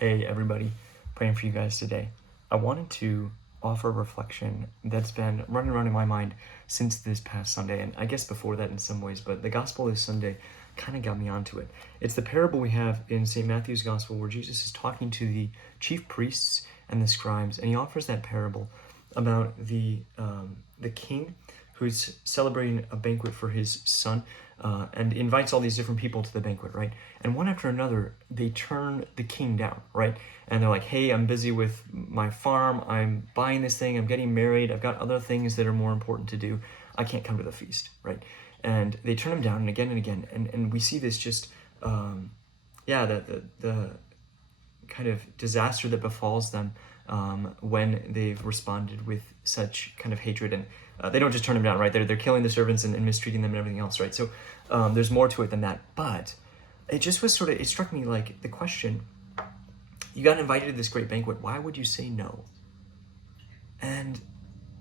Hey everybody, praying for you guys today. I wanted to offer a reflection that's been running around in my mind since this past Sunday, and I guess before that in some ways, but the gospel this Sunday kind of got me onto it. It's the parable we have in St. Matthew's gospel where Jesus is talking to the chief priests and the scribes, and he offers that parable about the king who's celebrating a banquet for his son, and invites all these different people to the banquet, right? And one after another, they turn the king down, right? And they're like, hey, I'm busy with my farm, I'm buying this thing, I'm getting married, I've got other things that are more important to do, I can't come to the feast, right? And they turn him down and again, and we see this just, the kind of disaster that befalls them when they've responded with such kind of hatred. And they don't just turn them down, right? They're killing the servants and mistreating them and everything else, right? So there's more to it than that. But it just was it struck me like the question, you got invited to this great banquet, why would you say no? And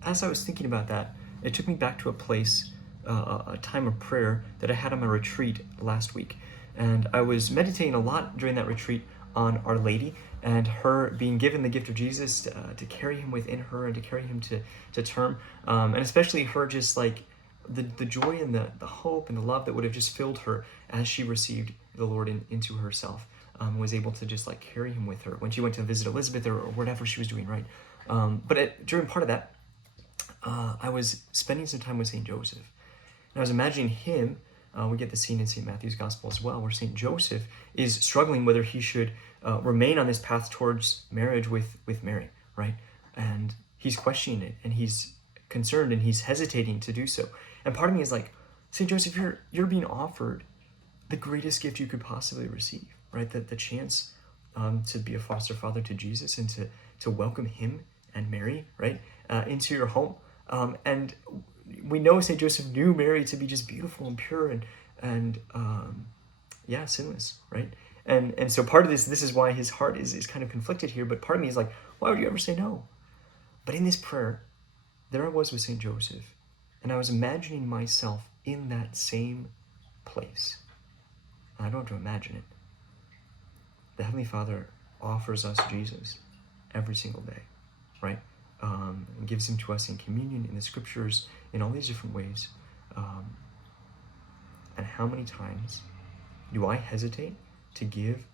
as I was thinking about that, it took me back to a place, a time of prayer that I had on my retreat last week. And I was meditating a lot during that retreat on Our Lady and her being given the gift of Jesus to carry him within her and to carry him to term. And especially her just like the joy and the hope and the love that would have just filled her as she received the Lord into herself, was able to just like carry him with her when she went to visit Elizabeth or whatever she was doing, right? But during part of that, I was spending some time with St. Joseph. And I was imagining him, we get the scene in St. Matthew's Gospel as well, where St. Joseph is struggling whether he should remain on this path towards marriage with Mary, right? And he's questioning it, and he's concerned, and he's hesitating to do so. And part of me is like, St. Joseph, you're being offered the greatest gift you could possibly receive, right? The chance to be a foster father to Jesus and to welcome him and Mary, right, into your home. And we know St. Joseph knew Mary to be just beautiful and pure and sinless, right? And so part of this is why his heart is kind of conflicted here, but part of me is like, why would you ever say no? But in this prayer, there I was with St. Joseph, and I was imagining myself in that same place. And I don't have to imagine it. The Heavenly Father offers us Jesus every single day, right? And gives him to us in communion, in the scriptures, in all these different ways. And how many times do I hesitate to give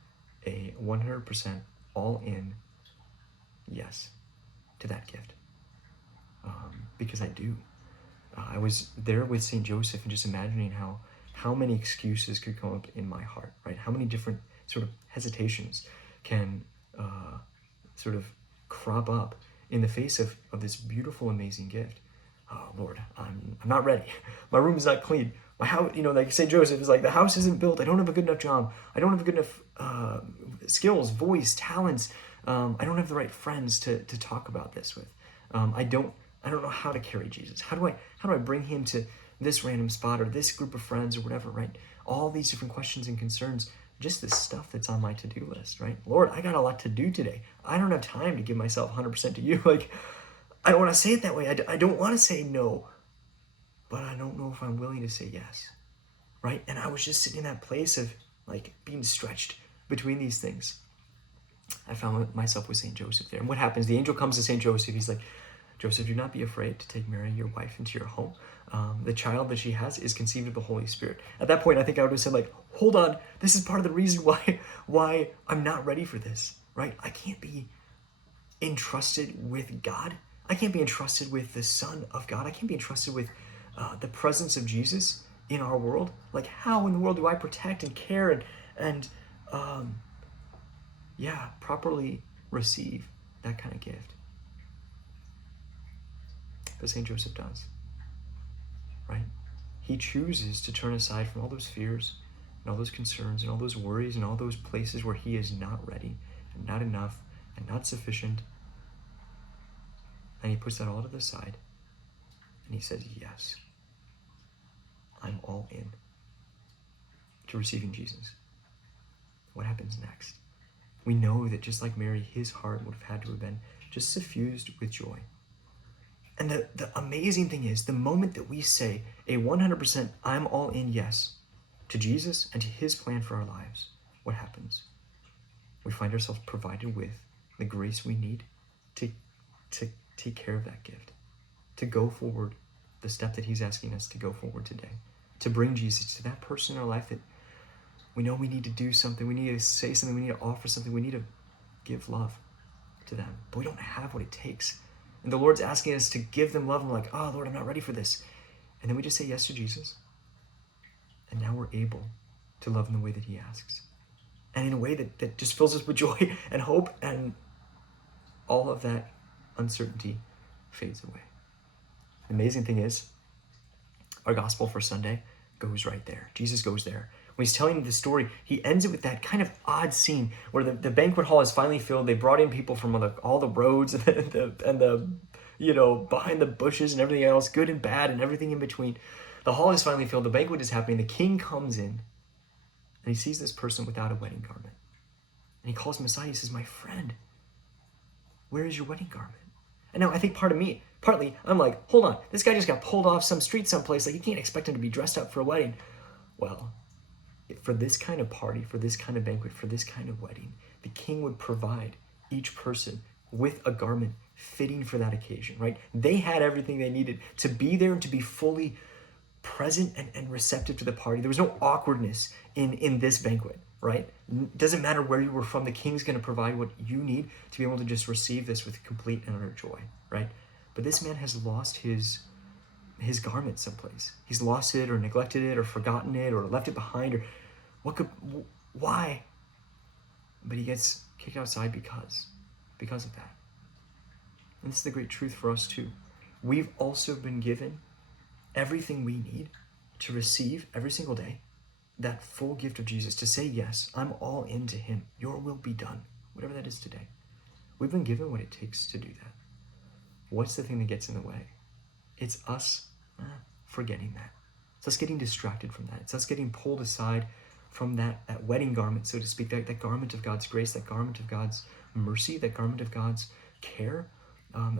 a 100% all-in yes to that gift? Because I do. I was there with St. Joseph and just imagining how many excuses could come up in my heart, right? How many different sort of hesitations can sort of crop up in the face of this beautiful, amazing gift. Oh, Lord, I'm not ready. My room is not clean. My house, like St. Joseph is like, the house isn't built. I don't have a good enough job. I don't have a good enough skills, voice, talents. I don't have the right friends to talk about this with. I don't know how to carry Jesus. How do I bring him to this random spot or this group of friends or whatever, right? All these different questions and concerns, just the stuff that's on my to-do list, right? Lord, I got a lot to do today. I don't have time to give myself 100% to you. Like, I don't want to say it that way. I don't want to say no, but I don't know if I'm willing to say yes, right? And I was just sitting in that place of like being stretched between these things. I found myself with St. Joseph there. And what happens? The angel comes to St. Joseph. He's like, Joseph, do not be afraid to take Mary, your wife, into your home. The child that she has is conceived of the Holy Spirit. At that point, I think I would have said like, hold on, this is part of the reason why I'm not ready for this, right? I can't be entrusted with God. I can't be entrusted with the Son of God. I can't be entrusted with the presence of Jesus in our world. Like, how in the world do I protect and care and properly receive that kind of gift? But St. Joseph does, right? He chooses to turn aside from all those fears and all those concerns and all those worries and all those places where he is not ready and not enough and not sufficient. And he puts that all to the side and he says, yes, I'm all in to receiving Jesus. What happens next? We know that just like Mary, his heart would have had to have been just suffused with joy. And the amazing thing is, the moment that we say a 100% I'm all in yes to Jesus and to his plan for our lives, what happens? we find ourselves provided with the grace we need to take care of that gift, to go forward the step that he's asking us to go forward today, to bring Jesus to that person in our life that we know we need to do something, we need to say something, we need to offer something, we need to give love to them, but we don't have what it takes. And the Lord's asking us to give them love, and we're like, oh, Lord, I'm not ready for this. And then we just say yes to Jesus. And now we're able to love in the way that he asks. And in a way that just fills us with joy and hope, and all of that uncertainty fades away. The amazing thing is, our gospel for Sunday goes right there. Jesus goes there. When he's telling the story, he ends it with that kind of odd scene where the banquet hall is finally filled. They brought in people from all the roads and the behind the bushes and everything else, good and bad and everything in between. The hall is finally filled. The banquet is happening. The king comes in, and he sees this person without a wedding garment. And he calls him aside. He says, my friend, where is your wedding garment? And now I think partly, I'm like, hold on. This guy just got pulled off some street someplace. Like, you can't expect him to be dressed up for a wedding. Well, for this kind of party, for this kind of banquet, for this kind of wedding, the king would provide each person with a garment fitting for that occasion, right? They had everything they needed to be there and to be fully present and receptive to the party. There was no awkwardness in this banquet, right? It doesn't matter where you were from. The king's going to provide what you need to be able to just receive this with complete and utter joy, right? But this man has lost his garment someplace. He's lost it or neglected it or forgotten it or left it behind or why? But he gets kicked outside because of that. And this is the great truth for us too. We've also been given everything we need to receive every single day that full gift of Jesus, to say, yes, I'm all into him. Your will be done, whatever that is today. We've been given what it takes to do that. What's the thing that gets in the way? It's us forgetting that. It's us getting distracted from that. It's us getting pulled aside from that wedding garment, so to speak, that garment of God's grace, that garment of God's mercy, that garment of God's care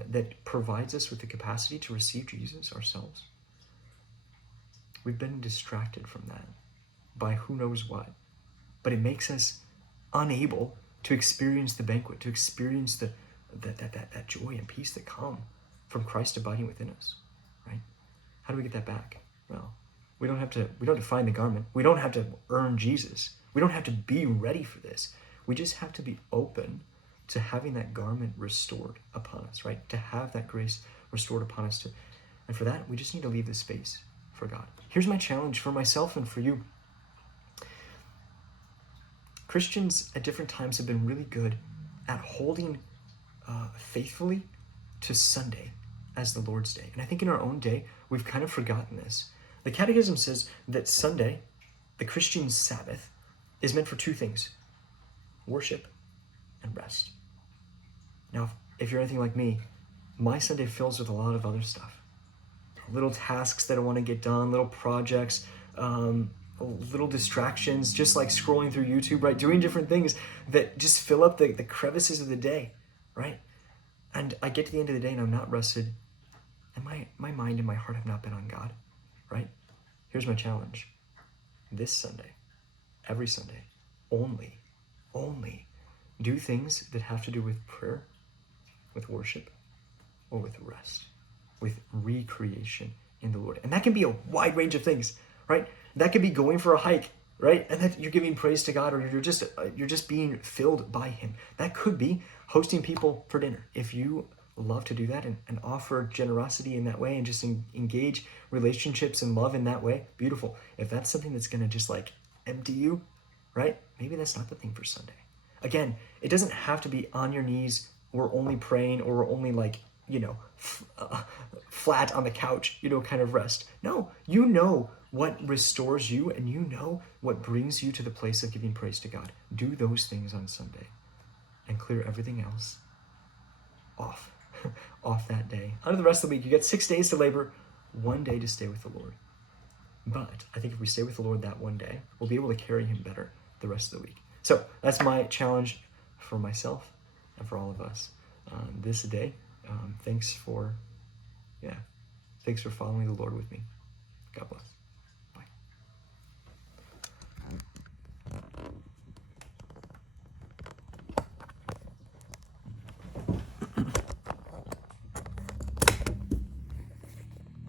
that provides us with the capacity to receive Jesus ourselves. We've been distracted from that by who knows what, but it makes us unable to experience the banquet, to experience that joy and peace that come from Christ abiding within us, right? How do we get that back? Well, we don't have to find the garment. We don't have to earn Jesus. We don't have to be ready for this. We just have to be open to having that garment restored upon us, right? To have that grace restored upon us. And for that, we just need to leave the space for God. Here's my challenge for myself and for you. Christians at different times have been really good at holding faithfully to Sunday as the Lord's Day. And I think in our own day, we've kind of forgotten this. The Catechism says that Sunday, the Christian Sabbath, is meant for two things: worship and rest. Now, if you're anything like me, my Sunday fills with a lot of other stuff. Little tasks that I want to get done, little projects, little distractions, just like scrolling through YouTube, right? Doing different things that just fill up the crevices of the day, right? And I get to the end of the day and I'm not rested, and my mind and my heart have not been on God, right? Here's my challenge. This Sunday, every Sunday, only do things that have to do with prayer, with worship, or with rest, with recreation in the Lord. And that can be a wide range of things, right? That could be going for a hike, right? And that you're giving praise to God, or you're just being filled by him. That could be hosting people for dinner. If you love to do that and offer generosity in that way and just engage relationships and love in that way, beautiful. If that's something that's going to just like empty you, right? Maybe that's not the thing for Sunday. Again, it doesn't have to be on your knees, we're only praying, or we're only like, flat on the couch, kind of rest. No, you know what restores you, and you know what brings you to the place of giving praise to God. Do those things on Sunday and clear everything else off that day. Under the rest of the week, you get 6 days to labor, 1 day to stay with the Lord. But I think if we stay with the Lord that one day, we'll be able to carry him better the rest of the week. So that's my challenge for myself and for all of us this day. Thanks for following the Lord with me. God bless.